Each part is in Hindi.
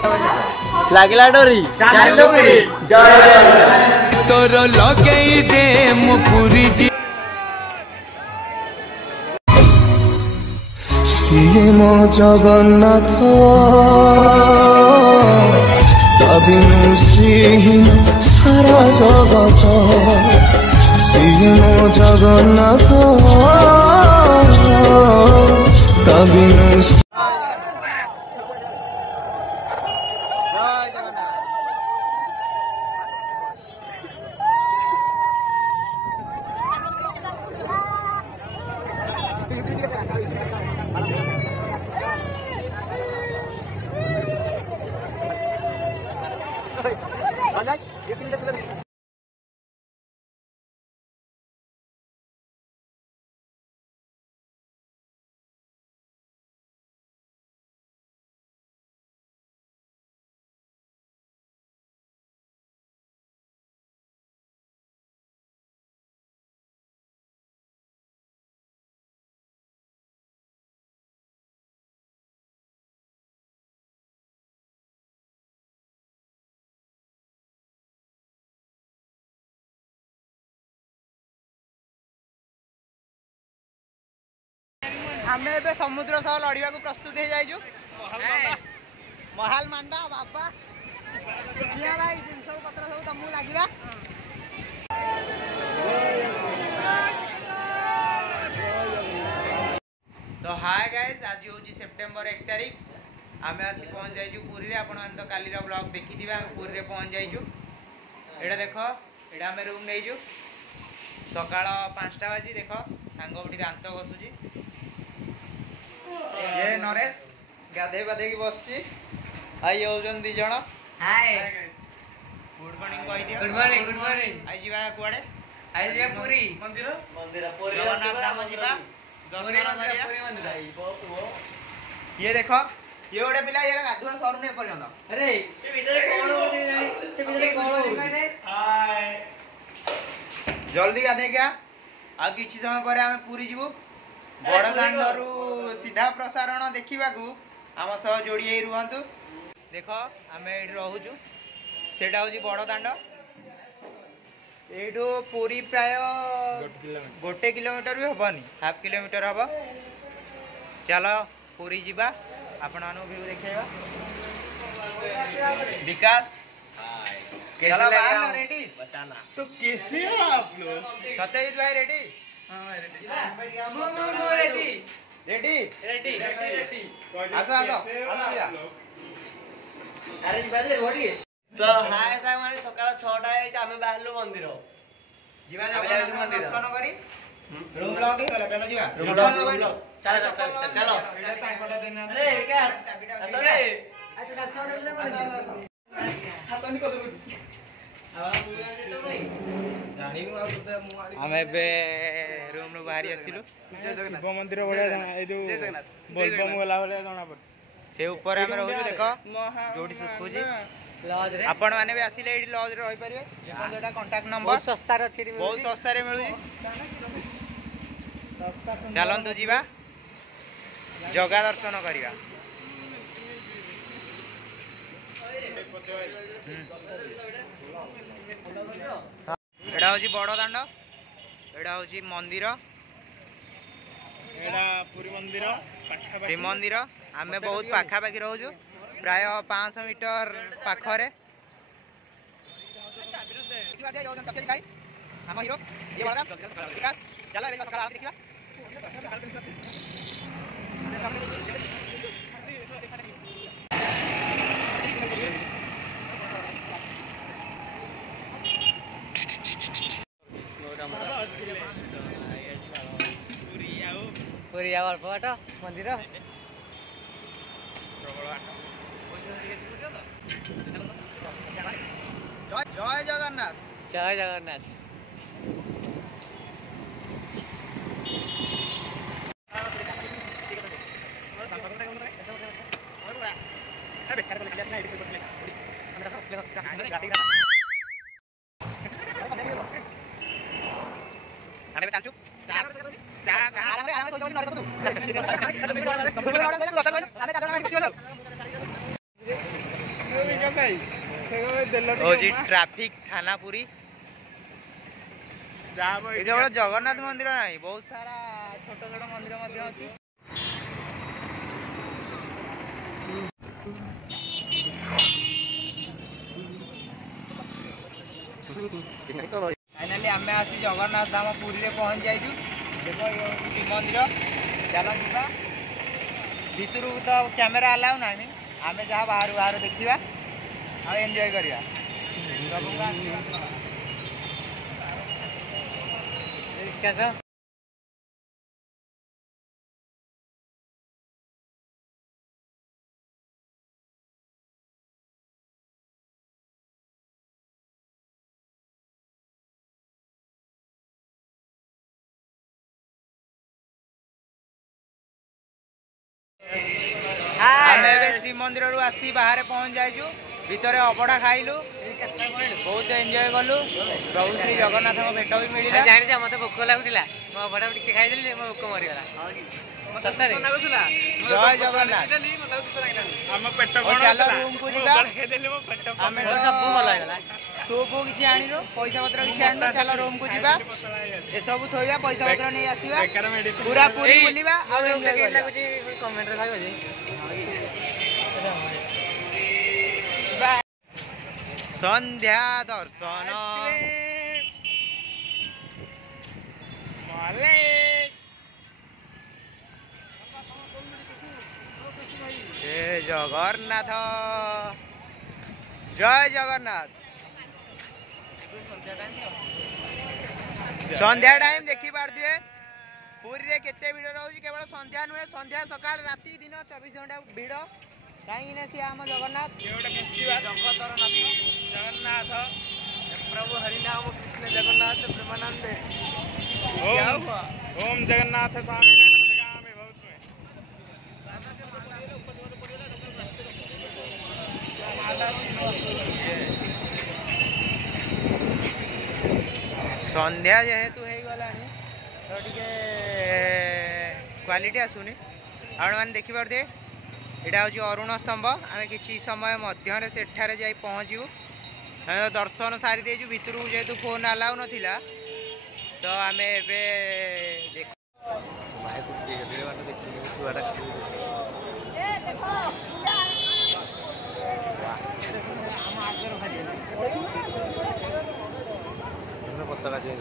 लागिला डोरी तोर लगे दे मुपुरी सिए मो जगन्नाथ तबिनु श्रीहीन सारा जगत सिए मो जगन्नाथ तबिनु आमे एबे समुद्र सह लड़िया को प्रस्तुत हो जाइजु महाल मांडा बाबा किया भाई जिनस पत्र सब तुमको लागिला तो हाय गाइस आज होची सेप्टेम्बर 1 तारिख आमे आज पहुंच जाइजु पुरी रे आपण मान तो काली रा ब्लॉग देखि दिबे आमे पुरी रे पहुंच जाइजु एडा देखो एडा आमे रूम नेइजु सकाळ 5टा बाजी देखो सांगो उठी दांत घसुची ये नरेश गाधे बाधे की बसची आई होजन दी जण हाय गुड मॉर्निंग कहि दियो गुड मॉर्निंग आई जीवा कुआडे आई जीवा पुरी मंदिर पुरी जगन्नाथ धाम जीवा दर्शन करिया पुरी मंदिर ये देखो ये ओडे पिला ये गाधुआ सरुने पर्यंत अरे से भीतर कोन हाय जल्दी गाधे क्या आ किछि समय पर हमें पुरी जीवु बड़ दांडरू सीधा प्रसारण देखा आम सह जोड़ी रुहतु देख आम ये रोचु से बड़ दांड यू पूरी प्राय 1 किलोमीटर भी हेनी हाफ किलोमीटर हम चलो पूरी जीवा आपण व्यू देखा विकास रेडी बताना तो कैसे हो आप लोग सत्यजीत भाई रेडी रेडी आसो अरे तो हाय साग माने सकाळ 6टा आमे बाहरलो मंदिर जीवा जगन्नाथ मंदिर दर्शन करी रूम लॉक गला चलो जीवा चलो अरे विकास आसो रे हातनी को आम रूम रू बाहरी आसिलु शिव मंदिर बढ़िया बोलबम गला भाया जना पड़ से ऊपर आम रोजु देख जोड़ी सुखुची आपण माने भी आसिले एडी लॉज रे रहि परिबे जेटा कांटेक्ट नंबर बहुत सस्ता रे मिलुची चलंतु जीवा जगा दर्शन करिया एडा होची बड़ दांड एडा होची मंदिर एडा पुरी मंदिर आमे बहुत पाखा पाखी रहूजु प्राय 500 मीटर पाखरे हम हीरो ये वाला चला ए सकाळ आते देखिबा पूरी आवर फोटो मंदिर जय जगन्नाथ जय जगन्नाथ ट्रैफिक थाना पुरी केवल जगन्नाथ मंदिर ना बहुत सारा छोट छोट मंदिर अच्छी। फाइनाली आम आसी जगन्नाथ धाम पुरी रे पहुंच जाइजु। देखो ये मंदिर चल भीतर तो कैमेरा अलाउ ना आम जहाँ बाहर बाहर देखा और एंजॉय करिया। श्री मंदिर रू आसी बाहर पहुंच जाइजु। भितर अबड़ा खाइलु बहुत एंजॉय कलु। प्रभु श्री जगन्नाथ भेट भी मिला। जानी मत भोक लगुला अबड़ा टे खाई मो भोक मरीगला। जय जगन्नाथ। चल रूम को सूप किसी आणु पैसा पत्र किसी आणु चल रूम को जीवा ए सब थोइबा पैसा पत्र नहीं आसीबा पूरा पूरी बुलिबा आ कमेंट रे भाई संध्या दर्शन जगन्नाथ जय जगन्नाथ। संध्या टाइम देखी पारे पुरी रे केते भिड़ रोज केवल संध्या नुहे संध्या सकाळ राति दिन 24 घंटा भिड़ कहीं सी आम जगन्नाथ जगतर नाथ जगन्नाथ प्रभु हरिनाम कृष्ण जगन्नाथ प्रेमानंद ओम जगन्नाथ स्वामी संध्या जेहेतु हो गला तो टे क्वालिटी आसुनी आपण मैंने देखिपारे यहाँ हूँ अरुण स्तंभ। आम कि समय मध्य सेठारे जाई पहुँचू दर्शन सारी देजु भितर जेहेतु फोन अलाउ नाला तो आम पताका चेंज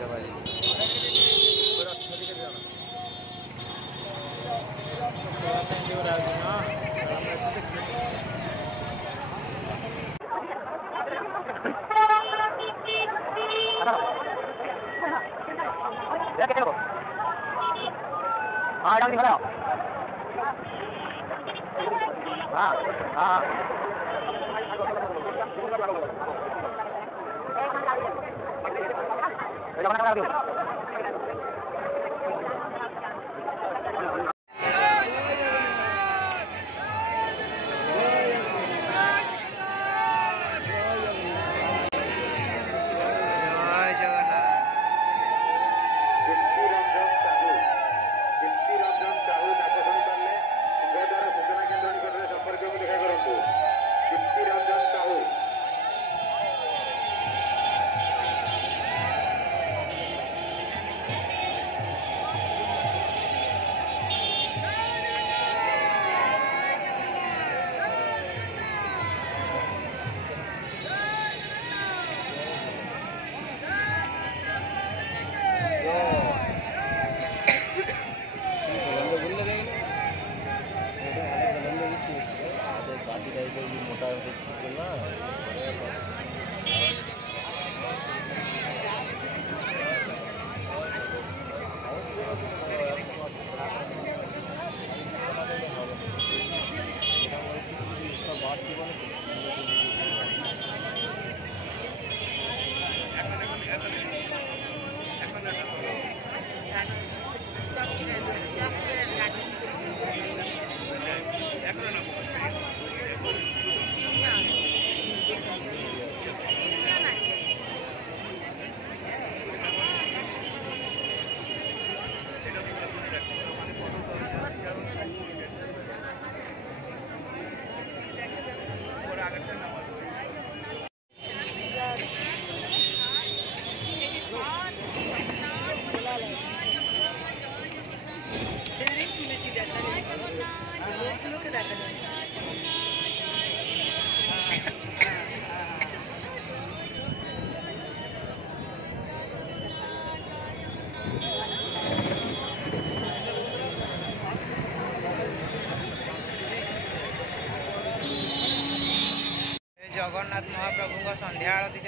जगन्नाथ महाप्रभु संध्या आरती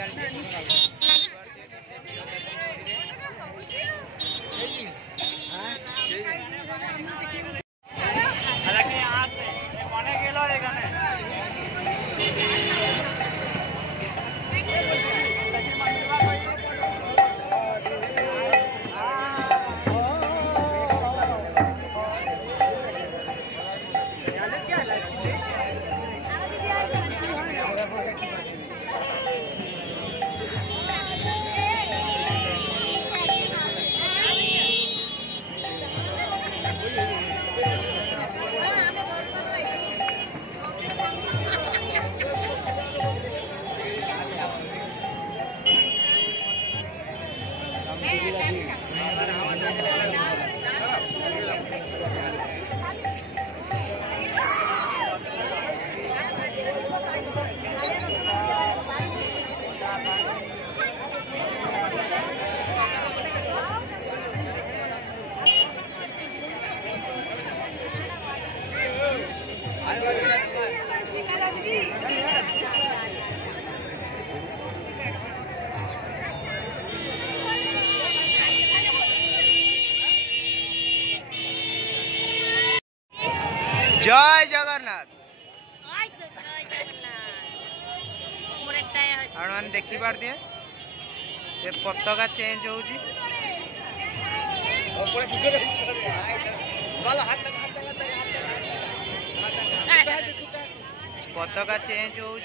जय जगन्नाथ मैंने देखी पार दिए ये पताका चेंज हो पताका चेंज हो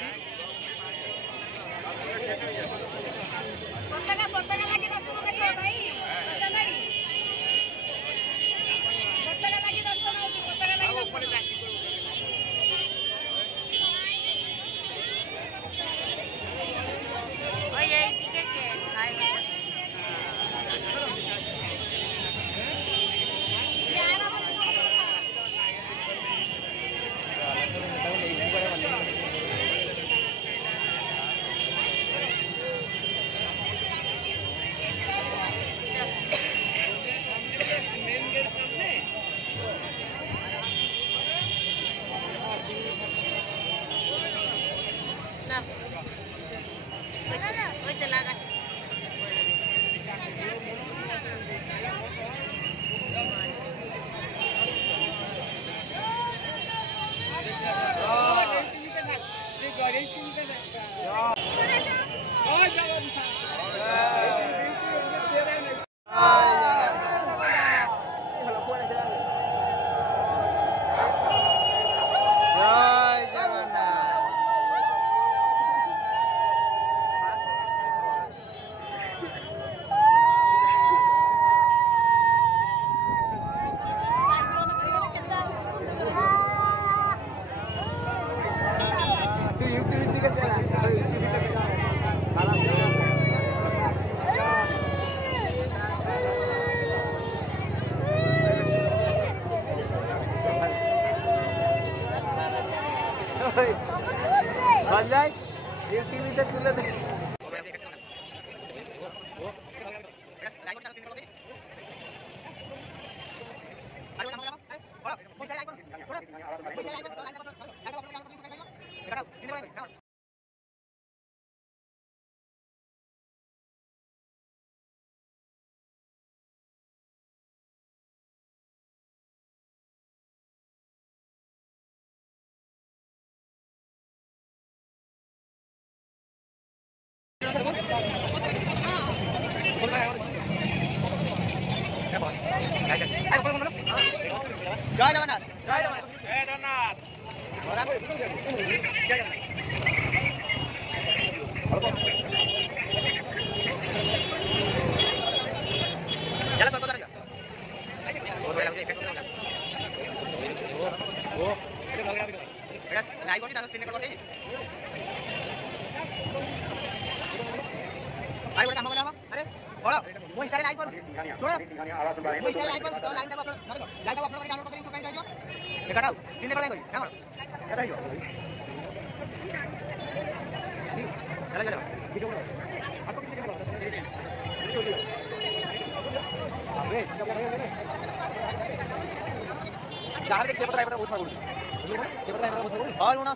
जय जगन्नाथ जय जगन्नाथ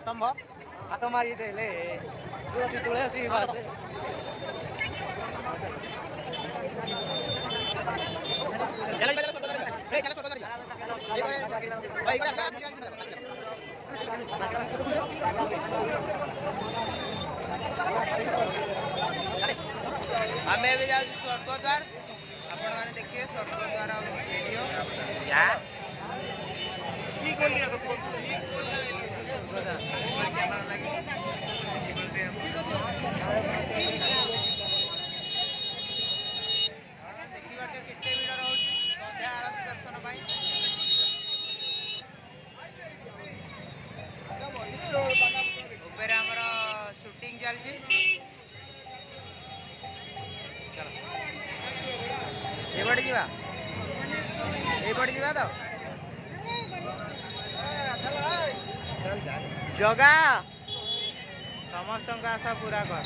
स्तंभ हाथ मारी देले तुले सी बात आम भी जाऊँ स्वर्गद्वार आपण मैंने देखिए स्वर्गद्वार वीडियो शूटिंग चलती एपटे जा तो जगा समस्त आशा पूरा कर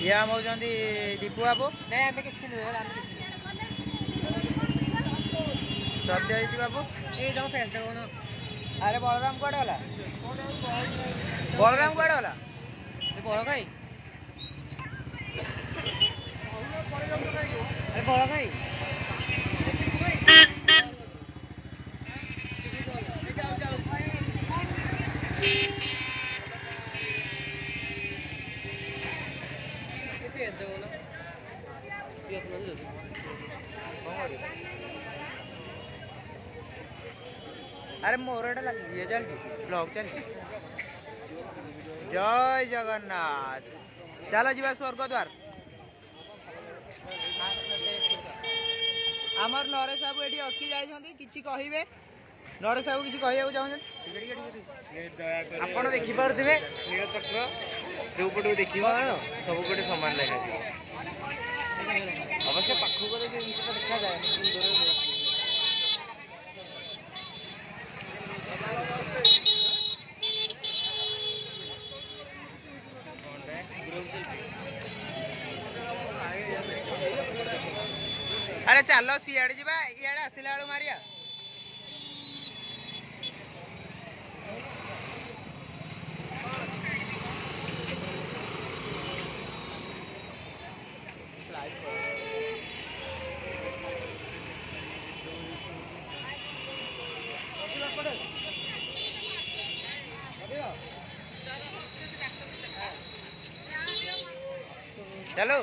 ये हम होती दीपू बाबू सत्यजित बाबू अरे बलराम कड़े गला बलराम कड़े गला बड़ भाई अरे बड़ भाई अरे मोरटा लगे चलती ब्लॉग चलती जय जगन्नाथ चलो जी स्वर्गद्वार आमर नरेश बाबू ये अटकी जाइछंती किछि कहिबे नरेश बाबू किछि कहिया चाहछन आपण देखि पारथिबे नीलचक्र जो पटो देखिबा सब पटे समान लगा अवश्य पाखु गले जे जिनिस देखा जाय सुंदर अरे चलो सियाड़े जी इे आसला बेलू मारिया चलो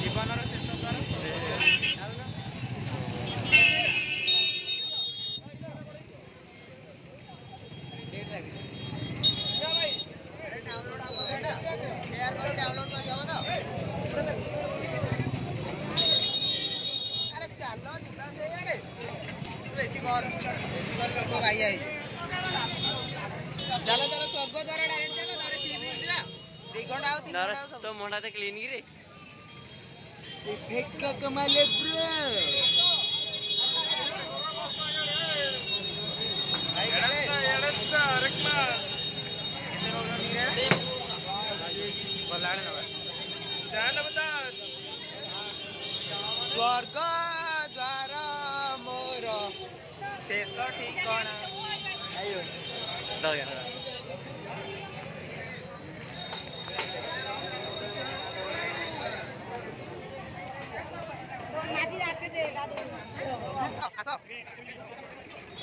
जीवनर चलो चलो स्वर्गद्वार डायरेक्ट चलो नरेश तो मोटा ते क्लीन गिरे फेक कमाले ब्रो स्वर्गद्वार मोर शेष ठिकाना ଆସ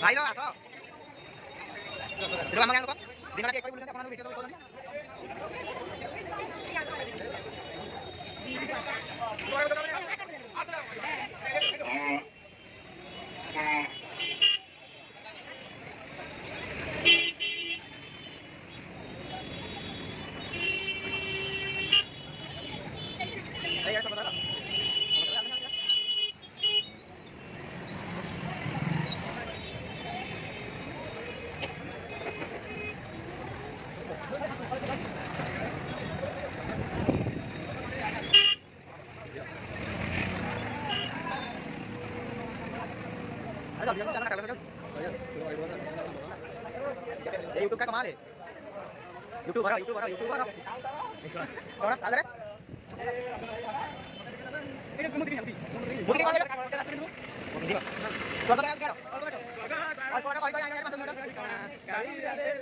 ଭାଇ ଆସ ଆମ ଗାଁ ଲୋକ ଦିନ ରାତି ଏକଇ ବୁଲୁଛନ୍ତି ଆପଣଙ୍କୁ ଭିଡ଼ିଓ କରୁଛନ୍ତି YouTube का कमाल है यूट्यूबर कौन आदर मुझे कौन है तो क्या क्या और फोटो कोई आएगा मत सुनो गाड़ी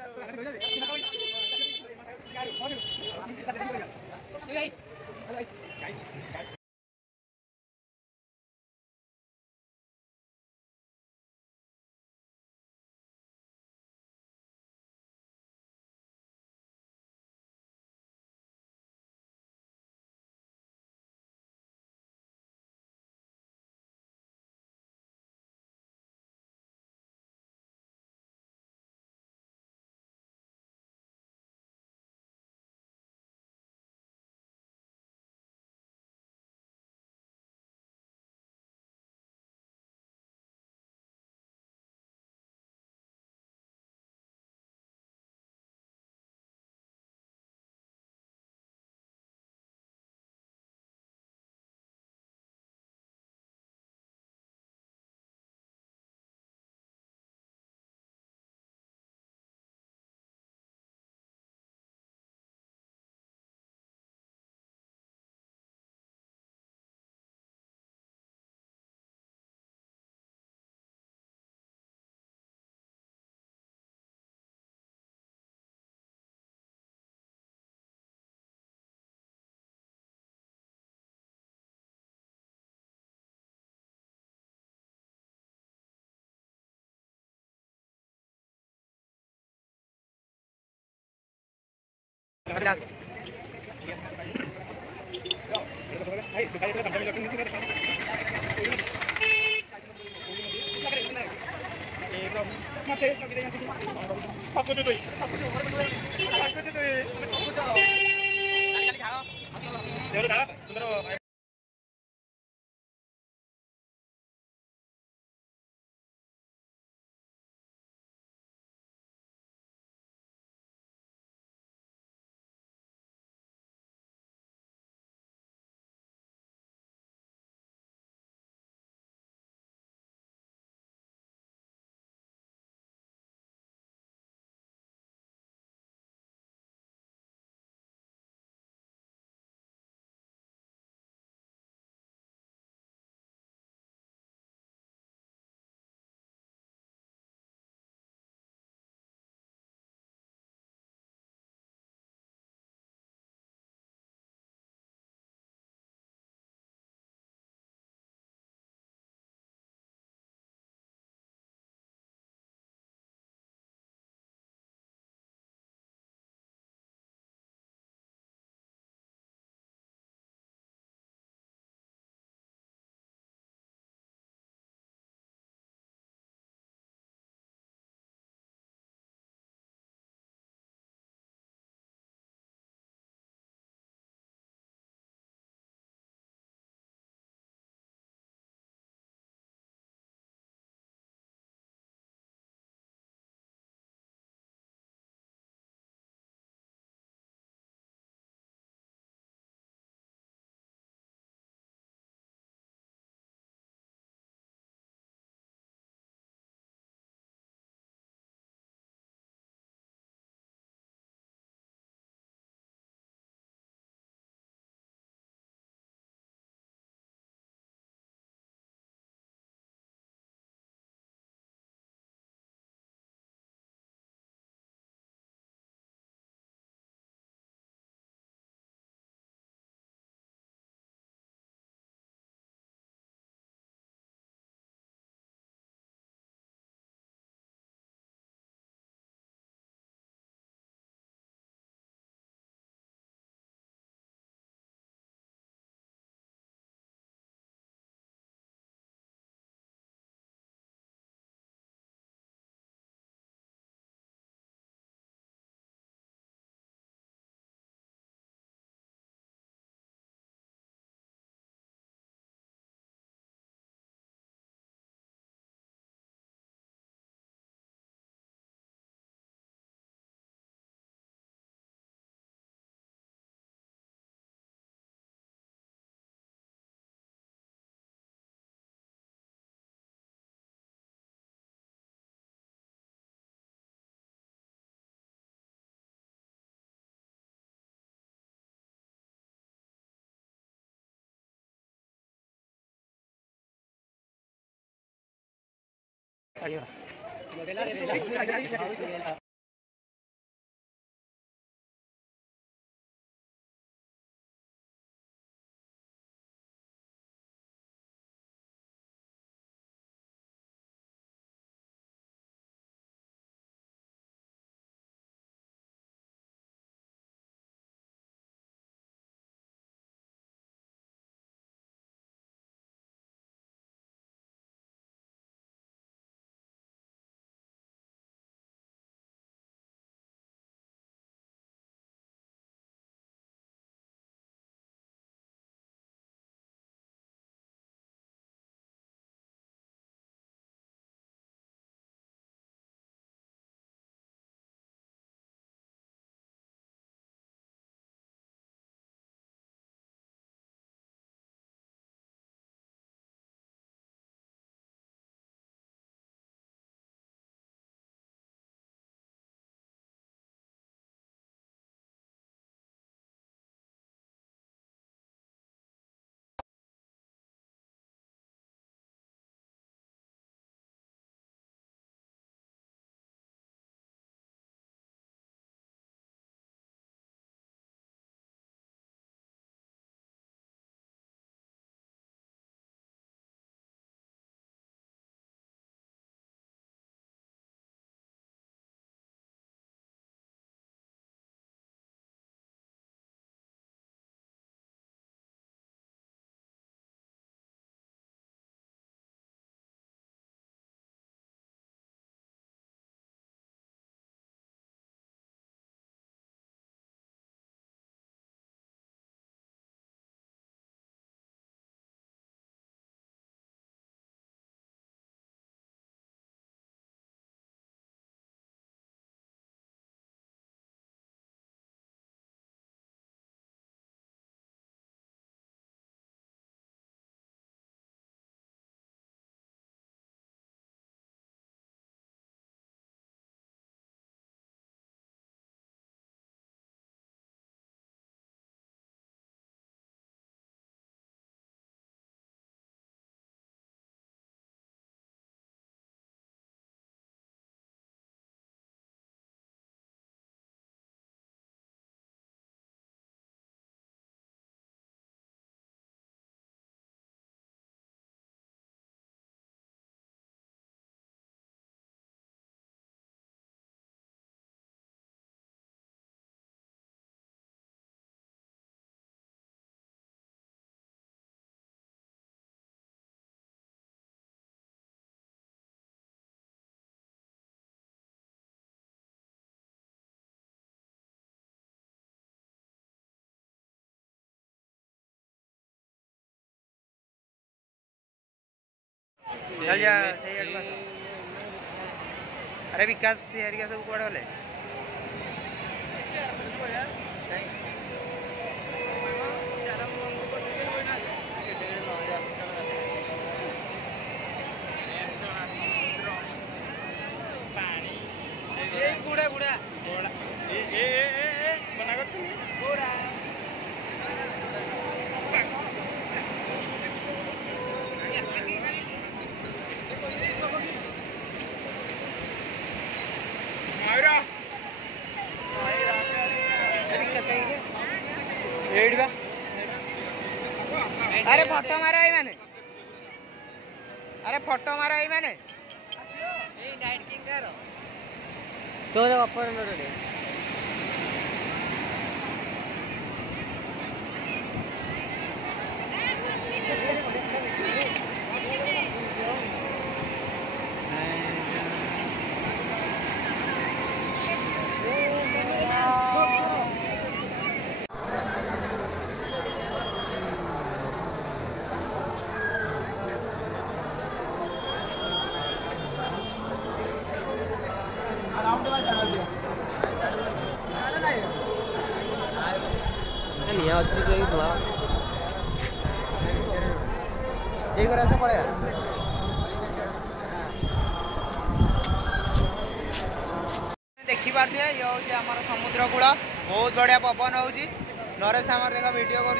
चल जा सही एडवांस। अरे विकास से हरिया सब कोड होले ए गुड़ा गुड़ा गुड़ा ए बना कर तुम गुड़ा अरे फोटो मारो आई मैंने अरे फोटो मारो आई मैंने नाइट किंग करो तो अपर रे देखी पारे ये हूँ आम समुद्र कूल बहुत बढ़िया पवन हो नरेश आम देख वीडियो कर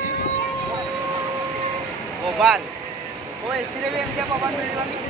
मोबाइल वो एसी भी एमती पवन मिलनी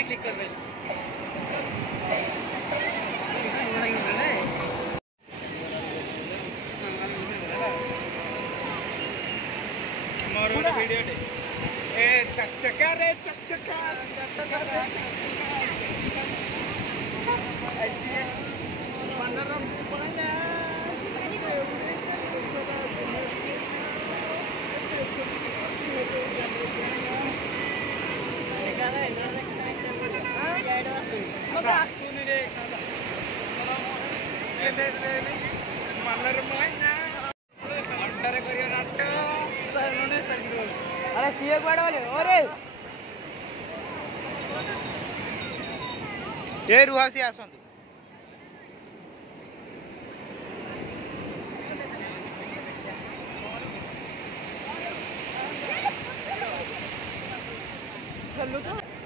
क्लिक कर वीडियो ए चकचका रे चकचका अरे सीए कुआडे वाले अरे ए रुहा सी आसंती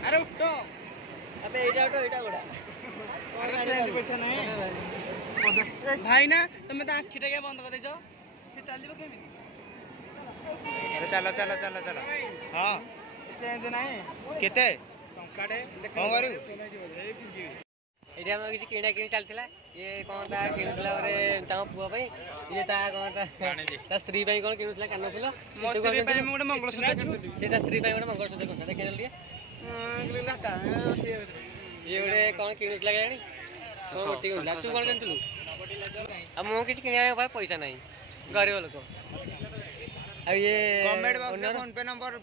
अरे उठो अबे एटा उठो एटा गोडा अरे चेंज पैसा नहीं भाई ना तुम तो आखिटा क्या बंद कर देछो से चलीबो केमिति अरे चलो चलो चलो चलो हां चेंज नहीं केते टंकाडे कोन करू एटा हम किसी किणा किणी चलथिला ये कोन ता किणुतला रे ता पुआ भाई ये ता कोन ता स्त्री भाई कोन किणुतला कानो फुल मो स्त्री भाई मु गोटे मंगलसूत्र किणुतली से स्त्री भाई गोटे मंगलसूत्र कोन देखे जल्दी लाटा ये गोटे कोन किणुतला गाडी ओ ठीक होला तू कोन किणुतलु अब मो किसी किणा भाई पैसा नहीं गरीब लोग अब ये कमेंट बॉक्स में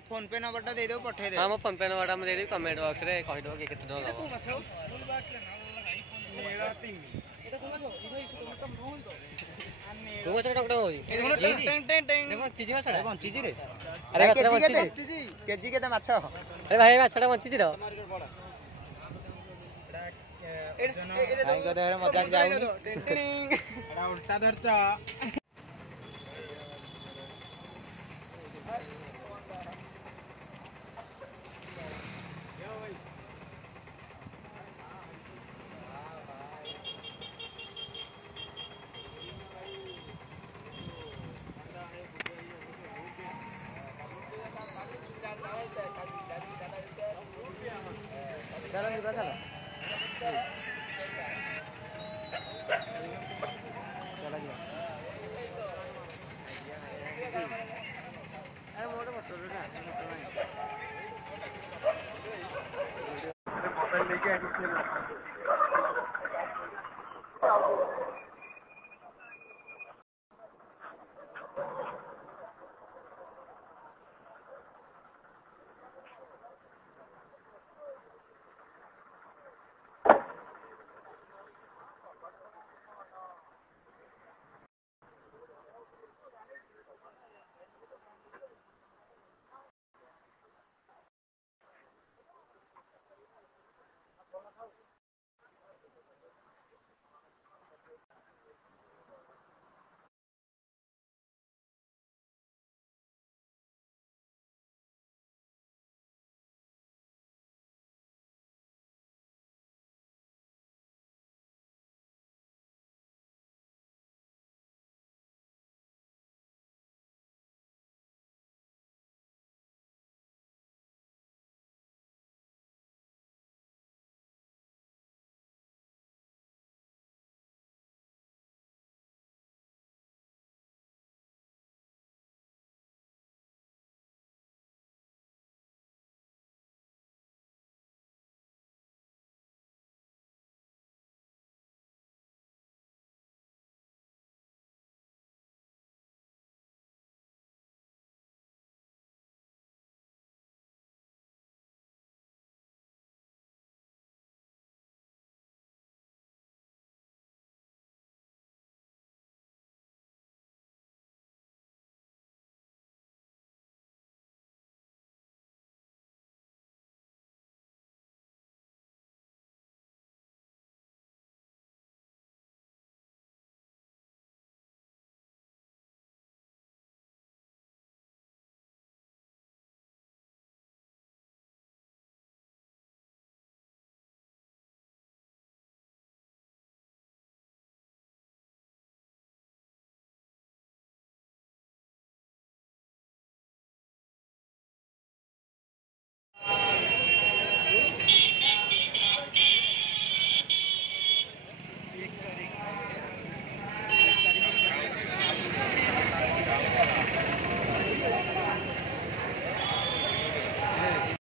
फोन पे नंबर टा दे दो पठे दे हां मो फोन पे नंबर टा दे दे कमेंट बॉक्स रे कहि दो के केते दो लाबो तुम से डॉक्टर होई टेंग टेंग टेंग देखो चीजी माछड़ा बंचीजी रे अरे केजी केते माछ अरे भाई माछड़ा बंचीजी रो आई को देहरे मजाक जाऊ टेंग टेंग एडा उल्टा धरचा चलो ये चलो चलो जी अरे मोटे मोटे ना अरे मोबाइल लेके